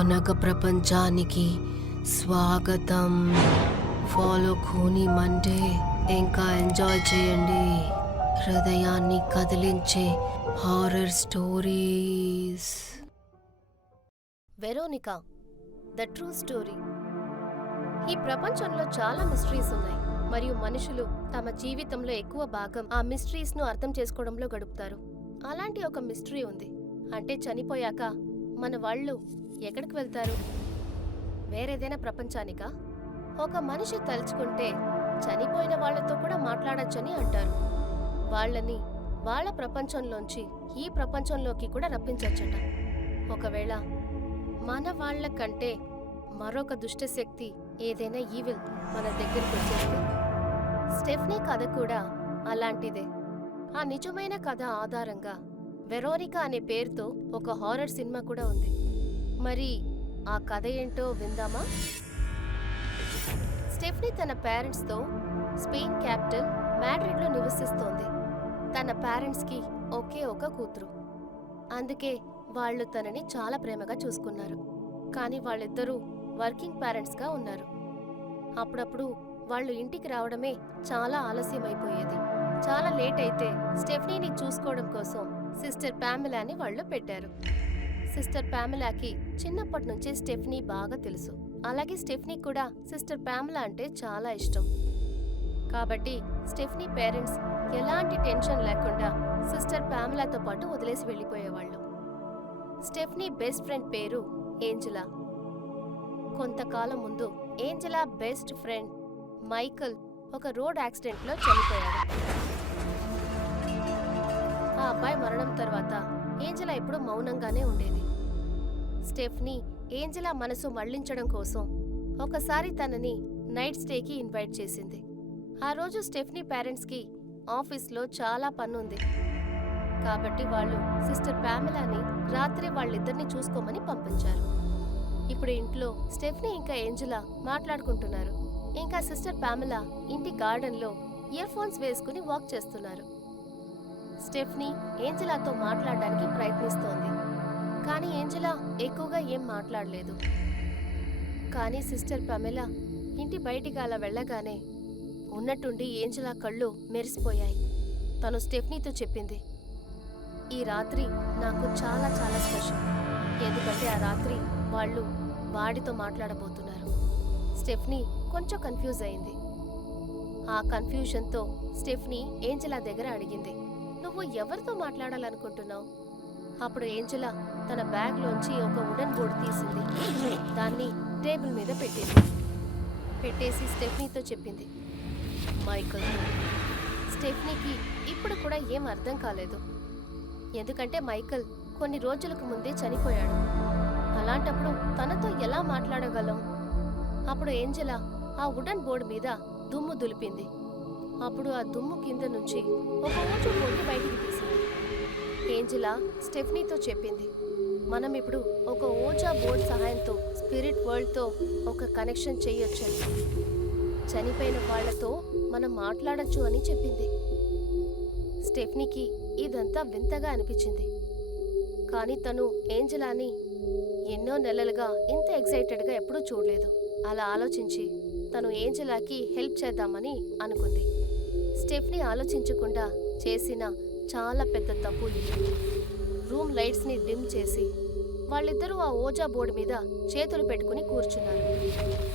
భయానక ప్రపంచానికి స్వాగతం. ఫాలో ఖూనీ మండే ఇంకా ఎంజాయ్ చేయండి హృదయాన్ని కదిలించే horror stories. Veronica the true story. ఈ ప్రపంచంలో చాలా మిస్టరీస్ ఉన్నాయి మరియు మనుషులు తమ జీవితంలో ఎక్కువ భాగం ఆ మిస్టరీస్ ను అర్థం చేసుకోవడంలో గడుపుతారు. అలాంటి ఒక మిస్టరీ ఉంది. అంటే చనిపోయాక మన వాళ్ళు ఎక్కడికి వెళ్తారు? వేరేదైనా ప్రపంచానికా? ఒక మనిషి తలుచుకుంటే చనిపోయిన వాళ్లతో కూడా మాట్లాడొచ్చని అంటారు. వాళ్ళని వాళ్ళ ప్రపంచంలోంచి ఈ ప్రపంచంలోకి కూడా రప్పించచ్చట. ఒకవేళ మన వాళ్ళ కంటే మరొక దుష్టశక్తి ఏదైనా ఈవిల్ మన దగ్గరికి వచ్చేస్తే. స్టెఫ్నీ కథ కూడా అలాంటిదే. ఆ నిజమైన కథ ఆధారంగా వెరోనికా అనే పేరుతో ఒక హారర్ సినిమా కూడా ఉంది. మరి ఆ కథ ఏంటో విందామా? స్టెఫ్నీ తన పేరెంట్స్తో స్పెయిన్ క్యాపిటల్ మాడ్రిడ్లో నివసిస్తోంది. తన పేరెంట్స్కి ఒకే ఒక కూతురు. అందుకే వాళ్ళు తనని చాలా ప్రేమగా చూసుకున్నారు. కానీ వాళ్ళిద్దరూ వర్కింగ్ పేరెంట్స్గా ఉన్నారు. అప్పుడప్పుడు వాళ్ళు ఇంటికి రావడమే చాలా ఆలస్యమైపోయేది. చాలా లేట్ అయితే స్టెఫ్నీని చూసుకోవడం కోసం సిస్టర్ పామెలాని వాళ్ళు పెట్టారు. సిస్టర్ పామెలాకి చిన్నప్పటి నుంచే స్టెఫ్నీ బాగా తెలుసు. అలాగే స్టెఫ్నీ కూడా సిస్టర్ పామెలా అంటే చాలా ఇష్టం. కాబట్టి స్టెఫ్నీ పేరెంట్స్ ఎలాంటి టెన్షన్ లేకుండా సిస్టర్ పామెలాతో పాటు వదిలేసి వెళ్ళిపోయేవాళ్ళు. స్టెఫ్నీ బెస్ట్ ఫ్రెండ్ పేరు ఏంజెలా. కొంతకాలం ముందు ఏంజెలా బెస్ట్ ఫ్రెండ్ మైకల్ ఒక రోడ్ యాక్సిడెంట్లో చనిపోయాడు. ఆ అబ్బాయి మరణం తర్వాత ఏంజెలా ఎప్పుడూ మౌనంగానే ఉండేది. స్టెఫ్నీ ఏంజెలా మనసు మళ్లించడం కోసం ఒకసారి తనని నైట్ స్టేకి ఇన్వైట్ చేసింది. ఆ రోజు స్టెఫ్నీ పేరెంట్స్కి ఆఫీస్లో చాలా పనుంది. కాబట్టి వాళ్ళు సిస్టర్ పామెలాని రాత్రి వాళ్ళిద్దరిని చూసుకోమని పంపించారు. ఇప్పుడు ఇంట్లో స్టెఫ్నీ ఇంకా ఏంజెలా మాట్లాడుకుంటున్నారు. ఇంకా సిస్టర్ పామెలా ఇంటి గార్డెన్లో ఇయర్ ఫోన్స్ వేసుకుని వాక్ చేస్తున్నారు. స్టెఫ్నీ ఏంజెలాతో మాట్లాడడానికి ప్రయత్నిస్తోంది. కానీ ఏంజెలా ఎక్కువగా ఏం మాట్లాడలేదు. కానీ సిస్టర్ పామెలా ఇంటి బయటికి అలా వెళ్ళగానే ఉన్నట్టుండి ఏంజెలా కళ్ళు మెరిసిపోయాయి. తను స్టెఫ్నీతో చెప్పింది, ఈ రాత్రి నాకు చాలా చాలా స్పెషల్. ఎందుకంటే ఆ రాత్రి వాళ్ళు వాడితో మాట్లాడబోతున్నారు. స్టెఫ్నీ కొంచెం కన్ఫ్యూజ్ అయింది. ఆ కన్ఫ్యూజన్తో స్టెఫ్నీ ఏంజెలా దగ్గర అడిగింది, నువ్వు ఎవరితో మాట్లాడాలనుకుంటున్నావు? అప్పుడు ఏంజెలా తన బ్యాగ్లోంచి ఒక వుడెన్ బోర్డు తీసింది. దాన్ని టేబుల్ మీద పెట్టేసి స్టెఫ్నీతో చెప్పింది, మైకల్. స్టెఫ్నీకి ఇప్పుడు కూడా ఏం అర్థం కాలేదు. ఎందుకంటే మైకల్ కొన్ని రోజులకు ముందే చనిపోయాడు. అలాంటప్పుడు తనతో ఎలా మాట్లాడగలం? అప్పుడు ఏంజెలా ఆ వుడెన్ బోర్డు మీద దుమ్ము దులిపింది. అప్పుడు ఆ దుమ్ము కింద నుంచి ఒక ఓజో బోర్డు బయటికి తీసింది. ఏంజెలా స్టెఫ్నీతో చెప్పింది, మనం ఇప్పుడు ఒక ఓజా బోర్డు సహాయంతో స్పిరిట్ వరల్డ్తో ఒక కనెక్షన్ చేయొచ్చని, చనిపోయిన వాళ్లతో మనం మాట్లాడచ్చు అని చెప్పింది. స్టెఫ్నీకి ఇదంతా వింతగా అనిపించింది. కానీ తను ఏంజెలాని ఎన్నో నెలలుగా ఇంత ఎక్సైటెడ్గా ఎప్పుడూ చూడలేదు. అలా ఆలోచించి తను ఏంజెలాకి హెల్ప్ చేద్దామని అనుకుంది. స్టెఫ్నీ ఆలోచించకుండా చేసిన చాలా పెద్ద తప్పు ఇది. రూమ్ లైట్స్ని డిమ్ చేసి వాళ్ళిద్దరూ ఆ ఓజా బోర్డు మీద చేతులు పెట్టుకుని కూర్చున్నారు.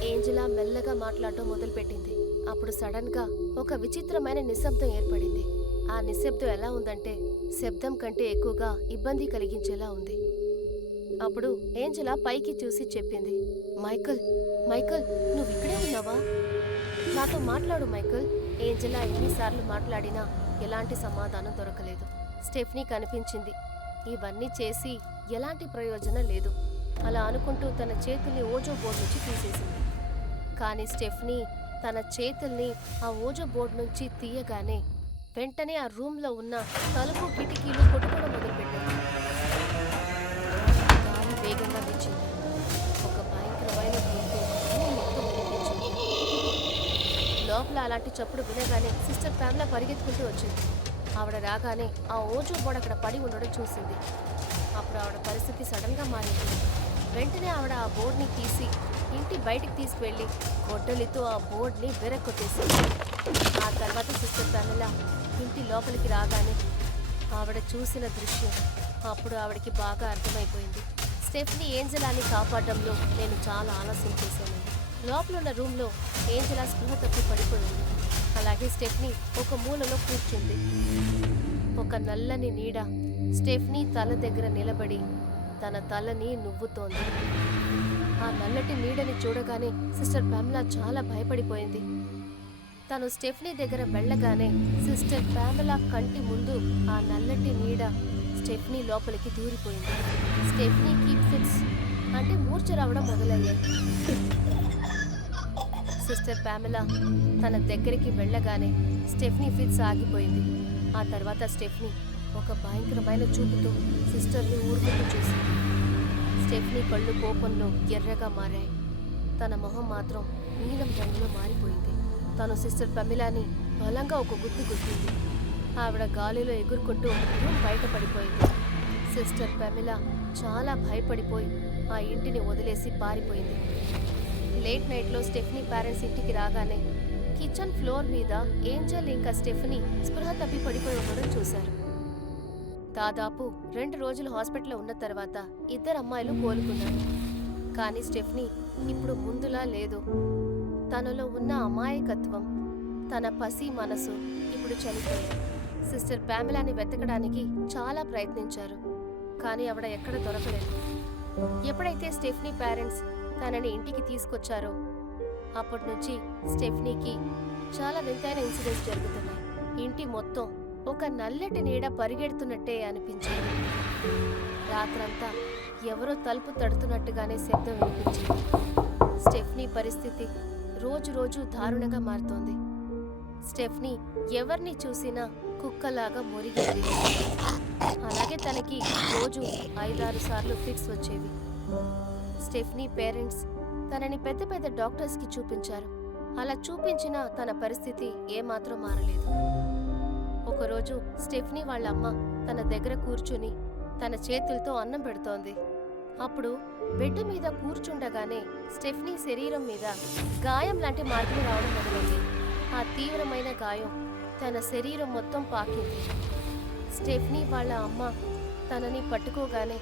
ఏంజెలా మెల్లగా మాట్లాడటం మొదలుపెట్టింది. అప్పుడు సడన్గా ఒక విచిత్రమైన నిశ్శబ్దం ఏర్పడింది. ఆ నిశ్శబ్దం ఎలా ఉందంటే శబ్దం కంటే ఎక్కువగా ఇబ్బంది కలిగించేలా ఉంది. అప్పుడు ఏంజెలా పైకి చూసి చెప్పింది, మైకల్, మైకల్, నువ్వు ఇక్కడే ఉన్నావా? నాతో మాట్లాడు మైకల్. ఏంజెలా ఎన్నిసార్లు మాట్లాడినా ఎలాంటి సమాధానం దొరకలేదు. స్టెఫ్నీ కనిపించింది. ఇవన్నీ చేసి ఎలాంటి ప్రయోజనం లేదు. అలా అనుకుంటూ తన చేతుల్ని ఓజో బోర్డు నుంచి తీసేసింది. కానీ స్టెఫ్నీ తన చేతుల్ని ఆ ఓజో బోర్డు నుంచి తీయగానే వెంటనే ఆ రూమ్లో ఉన్న తలుపు కిటికీలు కొట్టుకోవడం మొదలుపెట్టారు. గాలి వేగంగా వీచింది. ఒక భయంకరమైన గొంతు రూమ్ మొత్తం వినిపించింది. లోపల అలాంటి చప్పుడు వినగానే సిస్టర్ పామెలా పరిగెత్తుకుంటూ వచ్చింది. ఆవిడ రాగానే ఆ ఓజో బోర్డు అక్కడ పడి ఉండడం చూసింది. అప్పుడు ఆవిడ పరిస్థితి సడన్గా మారింది. వెంటనే ఆవిడ ఆ బోర్డ్ని తీసి ఇంటి బయటికి తీసుకువెళ్ళి గొడ్డలితో ఆ బోర్డ్ని విరగొట్టేసింది. ఆ తర్వాత సిస్టర్ పమెలా ఇంటి లోపలికి రాగానే ఆవిడ చూసిన దృశ్యం అప్పుడు ఆవిడకి బాగా అర్థమైపోయింది. స్టెఫ్నీ ఏంజెలాని కాపాడడంలో నేను చాలా ఆలస్యం చేశాను. లోపల ఉన్న రూమ్లో ఏంజెలా స్పృహ తప్పి పడిపోయింది. అలాగే స్టెఫ్నీ ఒక మూలలో కూర్చుంది. ఒక నల్లని నీడ స్టెఫ్నీ తల దగ్గర నిలబడి తన తలని నువ్వుతోంది. ఆ నల్లటి నీడని చూడగానే సిస్టర్ పామెలా చాలా భయపడిపోయింది. తను స్టెఫ్నీ దగ్గర వెళ్ళగానే సిస్టర్ పామెలా కంటి ముందు ఆ నల్లటి నీడ స్టెఫ్నీ లోపలికి దూరిపోయింది. స్టెఫ్నీకి ఫిట్స్ అంటే మూర్ఛ రావడం మొదలయ్యాయి. సిస్టర్ పామెలా తన దగ్గరికి వెళ్ళగానే స్టెఫ్నీ ఫిట్స్ ఆగిపోయింది. ఆ తర్వాత స్టెఫ్నీ ఒక భయంకరమైన చూపుతో సిస్టర్ని ఊరుకుంటూ చూసింది. స్టెఫ్నీ కళ్ళు కోపంలో ఎర్రగా మారాయి. తన మొహం మాత్రం నీలం రంగులో మారిపోయింది. తను సిస్టర్ పమెలాని బలంగా ఒక గుద్దు గుద్దింది. ఆవిడ గాలిలో ఎగురుకుంటూ రూమ్ బయట పడిపోయింది. సిస్టర్ పమెలా చాలా భయపడిపోయి ఆ ఇంటిని వదిలేసి పారిపోయింది. లేట్ నైట్లో స్టెఫ్నీ పేరెంట్స్ ఇంటికి రాగానే కిచెన్ ఫ్లోర్ మీద ఏంజెల్ ఇంకా స్టెఫ్నీ స్పృహ తప్పి పడిపోయి ఉండడం చూశారు. దాదాపు 2 రోజులు హాస్పిటల్లో ఉన్న తర్వాత ఇద్దరు అమ్మాయిలు కోలుకున్నారు. కానీ స్టెఫ్నీ ఇప్పుడు ముందులా లేదు. తనలో ఉన్న అమాయకత్వం, తన పసి మనసు ఇప్పుడు చనిపోయాయి. సిస్టర్ పామెలాని వెతకడానికి చాలా ప్రయత్నించారు, కానీ ఆవిడ ఎక్కడ దొరకలేదు. ఎప్పుడైతే స్టెఫ్నీ పేరెంట్స్ తనని ఇంటికి తీసుకొచ్చారో అప్పటి నుంచి స్టెఫ్నీకి చాలా వింతైన ఇన్సిడెంట్స్ జరుగుతున్నాయి. ఇంటి మొత్తం ఒక నల్లటి నీడ పరిగెడుతున్నట్టే అనిపించింది. రాత్రంతా ఎవరో తలుపు తడుతున్నట్టుగానే శబ్దం వినిపించింది. స్టెఫ్నీ పరిస్థితి రోజు రోజు దారుణంగా మారుతోంది. స్టెఫ్నీ ఎవరిని చూసినా కుక్కలాగా మురిగేది. అలాగే తనకి రోజు 5-6 సార్లు ఫిట్స్ వచ్చేవి. స్టెఫ్నీ పేరెంట్స్ తనని పెద్ద పెద్ద డాక్టర్స్కి చూపించారు. అలా చూపించినా తన పరిస్థితి ఏమాత్రం మారలేదు. ఒకరోజు స్టెఫ్నీ వాళ్ళ అమ్మ తన దగ్గర కూర్చుని తన చేతులతో అన్నం పెడుతోంది. అప్పుడు బెడ్ మీద కూర్చుండగానే స్టెఫ్నీ శరీరం మీద గాయం లాంటి మార్పులు రావడం మొదలైంది. ఆ తీవ్రమైన గాయం తన శరీరం మొత్తం పాకింది. స్టెఫ్నీ వాళ్ళ అమ్మ తనని పట్టుకోగానే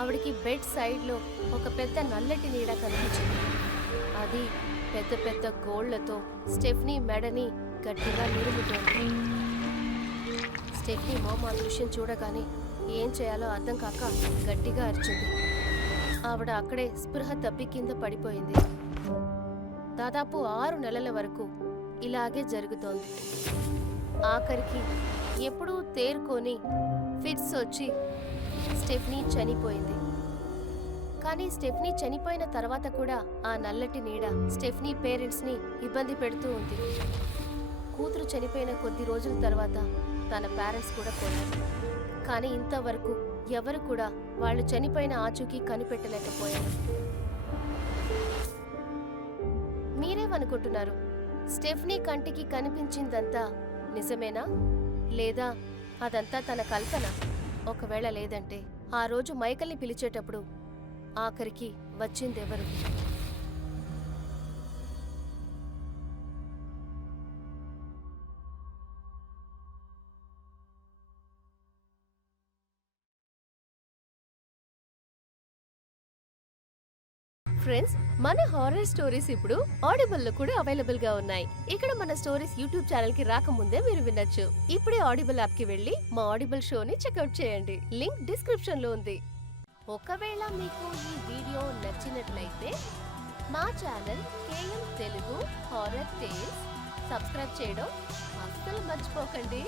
ఆవిడికి బెడ్ సైడ్లో ఒక పెద్ద నల్లటి నీడ కనిపించింది. అది పెద్ద పెద్ద గోళ్లతో స్టెఫ్నీ మెడని గట్టిగా నిరుముతోంది. స్టెఫ్నీ మామ ఆ దృశ్యం చూడగానే ఏం చేయాలో అర్థం కాక గట్టిగా అరిచింది. ఆవిడ అక్కడే స్పృహ తప్పి కింద పడిపోయింది. దాదాపు 6 నెలల వరకు ఇలాగే జరుగుతోంది. ఆఖరికి ఎప్పుడూ తేరుకొని ఫిట్స్ వచ్చి స్టెఫ్నీ చనిపోయింది. కానీ స్టెఫ్నీ చనిపోయిన తర్వాత కూడా ఆ నల్లటి నీడ స్టెఫ్నీ పేరెంట్స్ని ఇబ్బంది పెడుతూ ఉంది. కూతురు చనిపోయిన కొద్ది రోజుల తర్వాత తన పేరెంట్స్ కూడా పోయారు. కానీ ఇంతవరకు ఎవరు కూడా వాళ్ళు చనిపోయిన ఆచూకీ కనిపెట్టలేకపోయారు. మీరేమనుకుంటున్నారు? స్టెఫ్నీ కంటికి కనిపించిందంతా నిజమేనా, లేదా అదంతా తన కల్పన? ఒకవేళ లేదంటే ఆ రోజు మైకల్ని పిలిచేటప్పుడు ఆఖరికి వచ్చిందెవరు? ఫ్రెండ్స్, మన హారర్ స్టోరీస్ ఇప్పుడు ఆడిబుల్ లో కూడా అవైలబుల్ గా ఉన్నాయి. ఇక్కడ మన స్టోరీస్ యూట్యూబ్ ఛానల్ కి రాకముందే మీరు వినొచ్చు. ఇప్పుడే ఆడిబుల్ యాప్ కి వెళ్ళి మా ఆడిబుల్ షోని చెక్అవుట్ చేయండి. లింక్ డిస్క్రిప్షన్ లో ఉంది. ఒకవేళ మీకు ఈ వీడియో నచ్చినట్లయితే మా channel KM Telugu horror tales subscribe చేయడం అస్సలు మర్చిపోకండి.